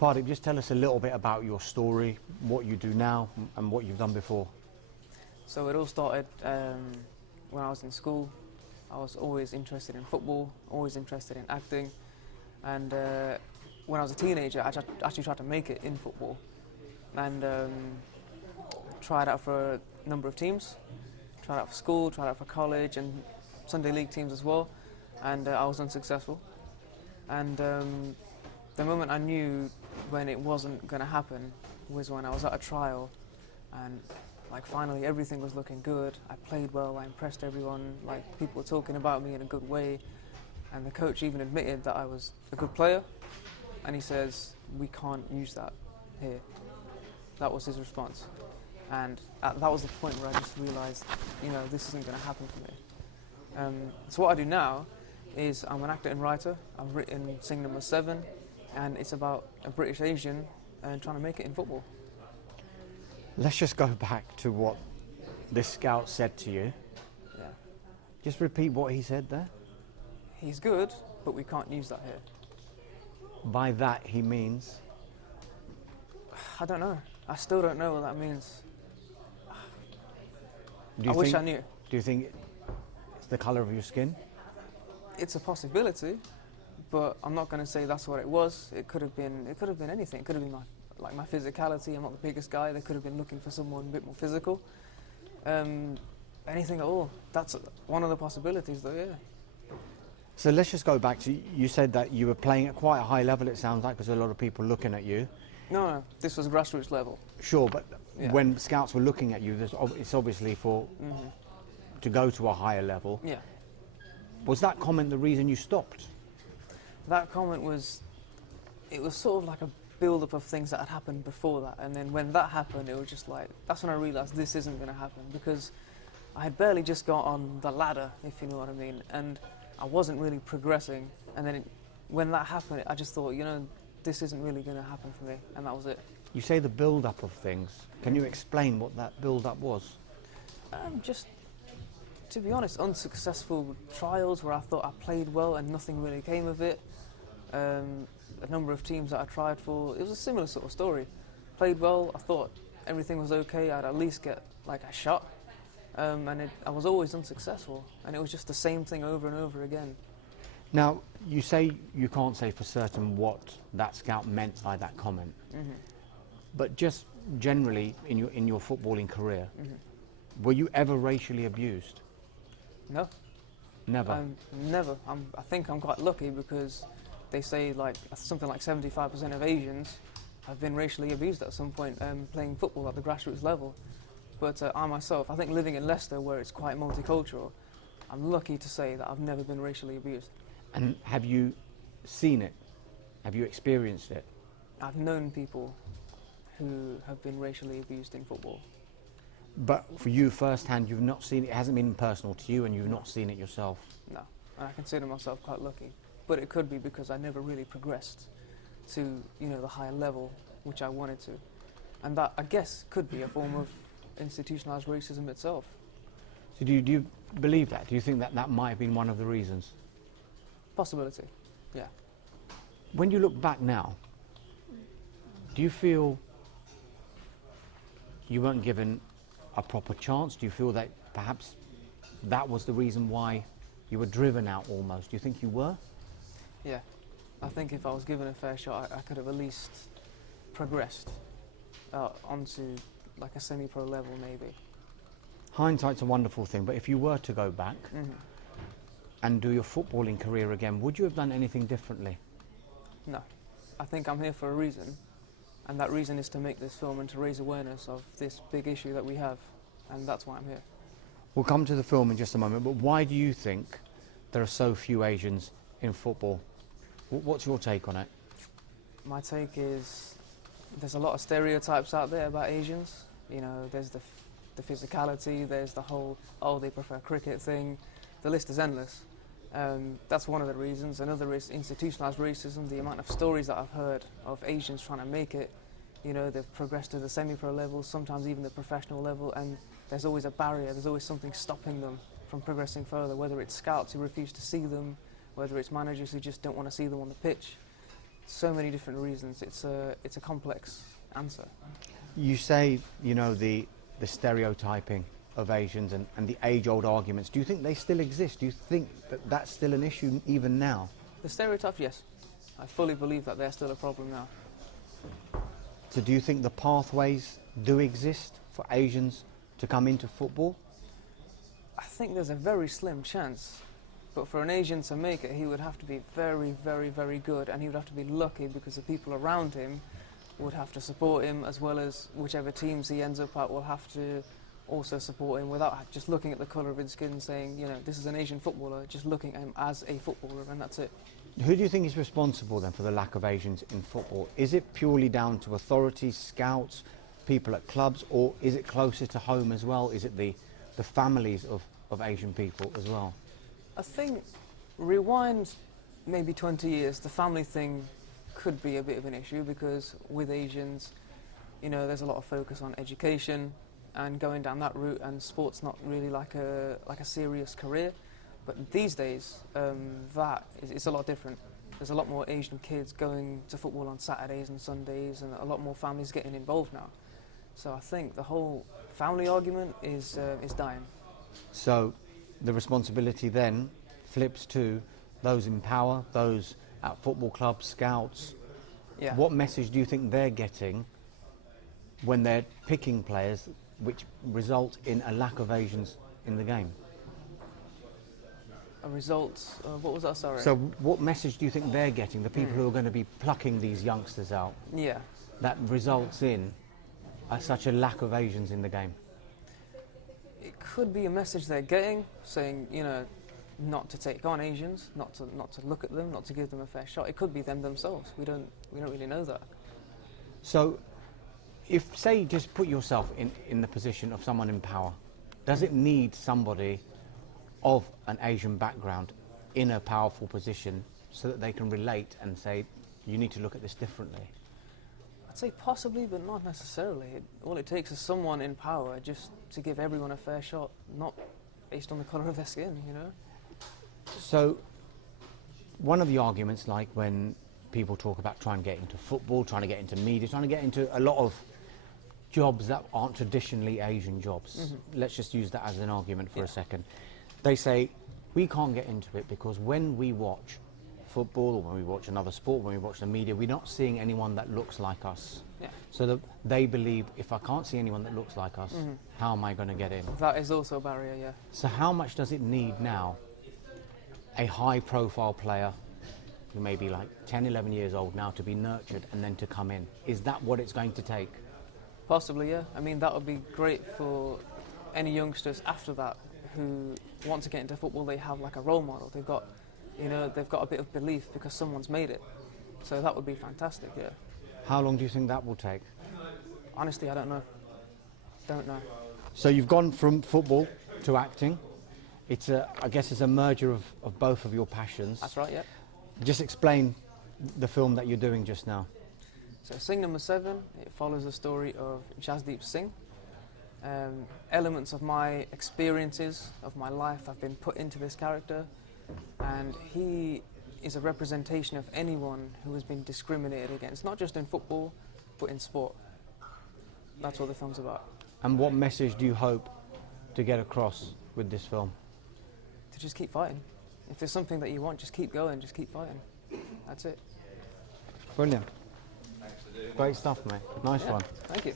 Pardeep, just tell us a little bit about your story, what you do now, and what you've done before. So it all started when I was in school. I was always interested in football, always interested in acting, and when I was a teenager, I actually tried to make it in football, and tried out for a number of teams, tried out for school, tried out for college, and Sunday league teams as well, and I was unsuccessful. And the moment I knew when it wasn't going to happen was when I was at a trial, and like finally everything was looking good. I played well, I impressed everyone, like people were talking about me in a good way, and the coach even admitted that I was a good player, and he says, "We can't use that here." That was his response, and that was the point where I just realised, this isn't going to happen for me. So what I do now is I'm an actor and writer. I've written Singh #7, and it's about a British Asian and trying to make it in football. Let's just go back to what this scout said to you. Yeah. Just repeat what he said there. He's good, but we can't use that here. By that he means? I don't know. I still don't know what that means. I wish I knew. Do you think it's the colour of your skin? It's a possibility, but I'm not going to say that's what it was. It could have been anything. It could have been my physicality. I'm not the biggest guy. They could have been looking for someone a bit more physical. Anything at all. That's one of the possibilities, though. Yeah. So let's just go back to, you said that you were playing at quite a high level, it sounds like, because a lot of people looking at you. No, this was grassroots level. Sure, but yeah. When scouts were looking at you, it's obviously for to go to a higher level. Yeah. Was that comment the reason you stopped? That comment was sort of like a build-up of things that had happened before that, and then when that happened, it was just like, that's when I realised this isn't going to happen, because I had barely just got on the ladder, if you know what I mean, and I wasn't really progressing, and then when that happened, I just thought, this isn't really going to happen for me, and that was it. You say the build-up of things. Can you explain what that build-up was? Just, to be honest, unsuccessful trials where I thought I played well and nothing really came of it. A number of teams that I tried for, it was a similar sort of story. Played well, I thought everything was okay, I'd at least get like a shot, and I was always unsuccessful, and it was just the same thing over and over again. Now, you say you can't say for certain what that scout meant by that comment, but just generally in your footballing career, were you ever racially abused? No. Never? Never. I think I'm quite lucky, because they say something like 75% of Asians have been racially abused at some point playing football at the grassroots level. But I myself, I think living in Leicester, where it's quite multicultural, I'm lucky to say that I've never been racially abused. And have you seen it? Have you experienced it? I've known people who have been racially abused in football. But for you firsthand, you've not seen it, it hasn't been personal to you, and you've not seen it yourself? No, and I consider myself quite lucky. But it could be because I never really progressed to, the higher level which I wanted to. And that, I guess, could be a form of institutionalised racism itself. So do you believe that? Do you think that that might have been one of the reasons? Possibility, yeah. When you look back now, do you feel you weren't given a proper chance? Do you feel that perhaps that was the reason why you were driven out almost? Do you think you were? Yeah, I think if I was given a fair shot, I could have at least progressed onto like a semi-pro level maybe. Hindsight's a wonderful thing, but if you were to go back and do your footballing career again, would you have done anything differently? No, I think I'm here for a reason, and that reason is to make this film and to raise awareness of this big issue that we have, and that's why I'm here. We'll come to the film in just a moment, but why do you think there are so few Asians in football? What's your take on it? My take is there's a lot of stereotypes out there about Asians. There's the physicality, there's the whole, they prefer cricket thing. The list is endless. That's one of the reasons. Another is institutionalised racism, the amount of stories that I've heard of Asians trying to make it. They've progressed to the semi-pro level, sometimes even the professional level, and there's always a barrier, there's always something stopping them from progressing further, whether it's scouts who refuse to see them, whether it's managers who just don't want to see them on the pitch. so many different reasons. It's a complex answer. You say, you know, the stereotyping of Asians and the age-old arguments. Do you think they still exist? Do you think that that's still an issue even now? The stereotypes, yes. I fully believe that they're still a problem now. So do you think the pathways do exist for Asians to come into football? I think there's a very slim chance, but for an Asian to make it, he would have to be very, very, very good, and he would have to be lucky because the people around him would have to support him, as well as whichever teams he ends up at will have to also support him without just looking at the colour of his skin and saying, you know, this is an Asian footballer, just looking at him as a footballer, and that's it. Who do you think is responsible then for the lack of Asians in football? Is it purely down to authorities, scouts, people at clubs, or is it closer to home as well? Is it the families of Asian people as well? I think, rewind maybe 20 years, the family thing could be a bit of an issue, because with Asians, you know, there's a lot of focus on education and going down that route, and sport's not really like a serious career. But these days, it's a lot different. There's a lot more Asian kids going to football on Saturdays and Sundays, and a lot more families getting involved now. So I think the whole family argument is dying. So the responsibility then flips to those in power, those at football clubs, scouts. Yeah. What message do you think they're getting when they're picking players which result in a lack of Asians in the game? A result, what was that, sorry? So what message do you think they're getting, the people who are going to be plucking these youngsters out, Yeah. that results in such a lack of Asians in the game? It could be a message they're getting, saying, you know, not to take on Asians, not to look at them, not to give them a fair shot. It could be them themselves. We don't really know that. So if, say, just put yourself in the position of someone in power, does it need somebody of an Asian background in a powerful position so that they can relate and say, you need to look at this differently? I'd say possibly, but not necessarily. All it takes is someone in power just to give everyone a fair shot, not based on the colour of their skin, you know? So one of the arguments, like when people talk about trying to get into football, trying to get into media, trying to get into a lot of jobs that aren't traditionally Asian jobs. Mm-hmm. Let's just use that as an argument for a second. They say, we can't get into it because when we watch football, or when we watch another sport, when we watch the media, we're not seeing anyone that looks like us. Yeah. So that they believe, if I can't see anyone that looks like us, how am I going to get in? That is also a barrier, yeah. So how much does it need now, a high-profile player who may be like 10, 11 years old now, to be nurtured and then to come in? Is that what it's going to take? Possibly, yeah. I mean, that would be great for any youngsters after that who want to get into football. They have like a role model. They've got a bit of belief because someone's made it. So that would be fantastic, yeah. How long do you think that will take? Honestly, I don't know. Don't know. So you've gone from football to acting. I guess it's a merger of both of your passions. That's right, yeah. Just explain the film that you're doing just now. So Singh number 7, it follows the story of Singh. Elements of my experiences of my life have been put into this character, and he is a representation of anyone who has been discriminated against, not just in football, but in sport. That's what the film's about. And what message do you hope to get across with this film? To just keep fighting. If there's something that you want, just keep going, just keep fighting. That's it. Brilliant. Great stuff, mate. Nice one. Thank you.